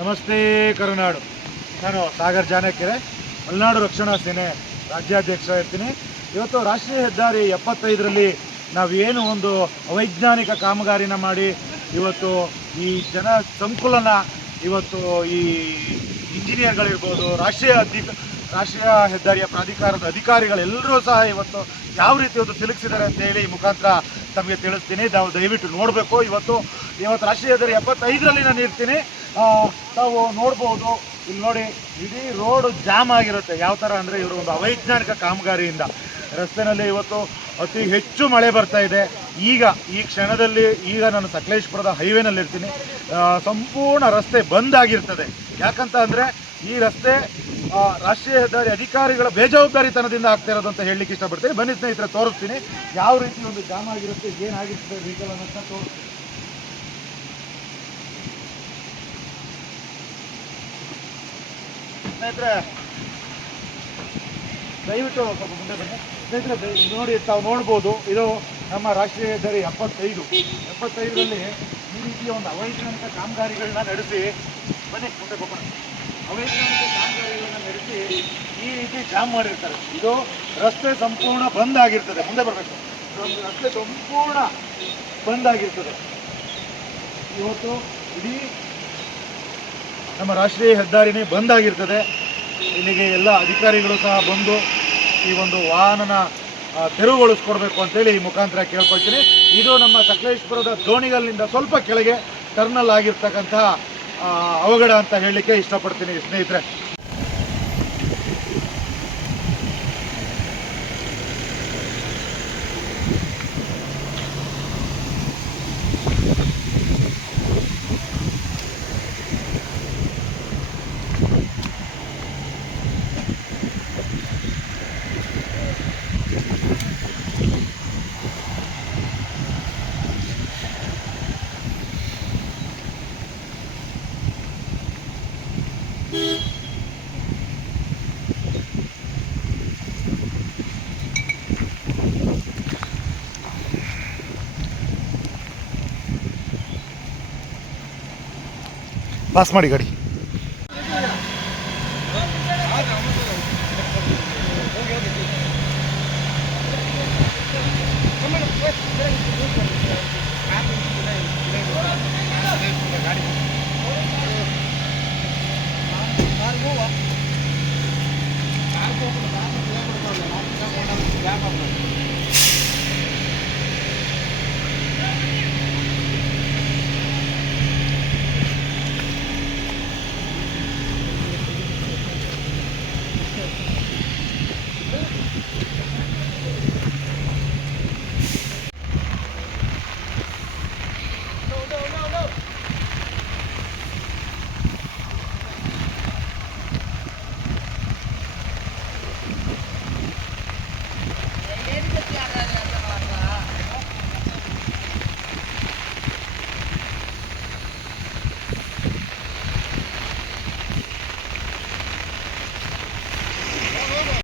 ನಮಸ್ತೆ ಕರುನಾಡು. ನಾನು ಸಾಗರ್ ಜಾನಕೆರೆ, ಮಲೆನಾಡು ರಕ್ಷಣಾ ಸೇನೆ ರಾಜ್ಯಾಧ್ಯಕ್ಷ ಇರ್ತೀನಿ. ಇವತ್ತು ರಾಷ್ಟ್ರೀಯ ಹೆದ್ದಾರಿ ಎಪ್ಪತ್ತೈದರಲ್ಲಿ ನಾವೇನು ಒಂದು ಅವೈಜ್ಞಾನಿಕ ಕಾಮಗಾರಿನ ಮಾಡಿ ಇವತ್ತು ಈ ಜನ ಸಂಕುಲನ ಇವತ್ತು ಈ ಇಂಜಿನಿಯರ್ಗಳಿರ್ಬೋದು, ರಾಷ್ಟ್ರೀಯ ಅಧಿಕ, ರಾಷ್ಟ್ರೀಯ ಹೆದ್ದಾರಿಯ ಪ್ರಾಧಿಕಾರದ ಅಧಿಕಾರಿಗಳೆಲ್ಲರೂ ಸಹ ಇವತ್ತು ಯಾವ ರೀತಿ ಒಂದು ಸಿಲುಕಿಸಿದ್ದಾರೆ ಅಂತ ಹೇಳಿ ಮುಖಾಂತರ ತಮಗೆ ತಿಳಿಸ್ತೀನಿ. ನಾವು ದಯವಿಟ್ಟು ನೋಡಬೇಕು. ಇವತ್ತು ಇವತ್ತು ರಾಷ್ಟ್ರೀಯ ಹೆದ್ದಾರಿ ಎಪ್ಪತ್ತೈದರಲ್ಲಿ ನಾನು ಇರ್ತೀನಿ. ತಾವು ನೋಡ್ಬೋದು. ಇಲ್ಲಿ ನೋಡಿ ಇಡೀ ರೋಡ್ ಜಾಮ್ ಆಗಿರುತ್ತೆ. ಯಾವ ಥರ ಅಂದರೆ ಇವರು ಒಂದು ಅವೈಜ್ಞಾನಿಕ ಕಾಮಗಾರಿಯಿಂದ. ರಸ್ತೆನಲ್ಲಿ ಇವತ್ತು ಅತಿ ಹೆಚ್ಚು ಮಳೆ ಬರ್ತಾ ಇದೆ. ಈಗ ಈ ಕ್ಷಣದಲ್ಲಿ ಈಗ ನಾನು ಸಕಲೇಶ್ಪುರದ ಹೈವೇನಲ್ಲಿ ಇರ್ತೀನಿ ಆ, ಸಂಪೂರ್ಣ ರಸ್ತೆ ಬಂದ್ ಆಗಿರ್ತದೆ. ಯಾಕಂತ ಅಂದರೆ ಈ ರಸ್ತೆ ರಾಷ್ಟ್ರೀಯ ಹೆದ್ದಾರಿ ಅಧಿಕಾರಿಗಳ ಬೇಜವಾಬ್ದಾರಿತನದಿಂದ ಆಗ್ತಾ ಇರೋದು ಅಂತ ಹೇಳಲಿಕ್ಕೆ ಇಷ್ಟಪಡ್ತೀನಿ. ಬನ್ನಿ ಸ್ನೇಹಿತರೆ ತೋರಿಸ್ತೀನಿ. ಯಾವ ರೀತಿ ಒಂದು ಜಾಮ್ ಆಗಿರುತ್ತೆ ಏನಾಗಿರ್ತದೆ ವೆಹಿಕಲ್ ಅನ್ನೋದನ್ನ ತೋರಿಸ್ತೀನಿ. ಸ್ನೇಹಿತರೆ, ದಯವಿಟ್ಟು ಸ್ನೇಹಿತರೆ ನೋಡಿ, ತಾವು ನೋಡ್ಬೋದು, ಇದು ನಮ್ಮ ರಾಷ್ಟ್ರೀಯ ಹೆದ್ದಾರಿ ಎಪ್ಪತ್ತೈದು. ಎಪ್ಪತ್ತೈದರಲ್ಲಿ ಈ ರೀತಿಯ ಒಂದು ಅವೈಜ್ಞಾನಿಕ ಕಾಮಗಾರಿಗಳನ್ನ ನಡೆಸಿ, ಬನ್ನಿ, ಮುಂದೆ ಗೊಬ್ಬರ ಅವೈಜ್ಞಾನಿಕ ಕಾಮಗಾರಿಗಳನ್ನ ನಡೆಸಿ ಈ ರೀತಿ ಜಾಮ್ ಮಾಡಿರ್ತಾರೆ. ಇದು ರಸ್ತೆ ಸಂಪೂರ್ಣ ಬಂದ್ ಆಗಿರ್ತದೆ. ಮುಂದೆ ಬರಬೇಕು. ರಸ್ತೆ ಸಂಪೂರ್ಣ ಬಂದ್ ಆಗಿರ್ತದೆ. ಇವತ್ತು ಇಡೀ ನಮ್ಮ ರಾಷ್ಟ್ರೀಯ ಹೆದ್ದಾರಿನೇ ಬಂದ್ ಆಗಿರ್ತದೆ. ಇಲ್ಲಿಗೆ ಎಲ್ಲ ಅಧಿಕಾರಿಗಳು ಸಹ ಬಂದು ಈ ಒಂದು ವಾಹನನ ತೆರವುಗೊಳಿಸ್ಕೊಡ್ಬೇಕು ಅಂತೇಳಿ ಈ ಮುಖಾಂತರ ಕೇಳ್ಕೊಳ್ತೀನಿ. ಇದು ನಮ್ಮ ಸಕಲೇಶ್ಪುರದ ದೋಣಿಗಲ್ಲಿಂದ ಸ್ವಲ್ಪ ಕೆಳಗೆ ಟರ್ನಲ್ ಆಗಿರ್ತಕ್ಕಂತಹ ಅವಘಡ ಅಂತ ಹೇಳಲಿಕ್ಕೆ ಇಷ್ಟಪಡ್ತೀನಿ ಸ್ನೇಹಿತರೆ. পাঁচমারি গাড়ি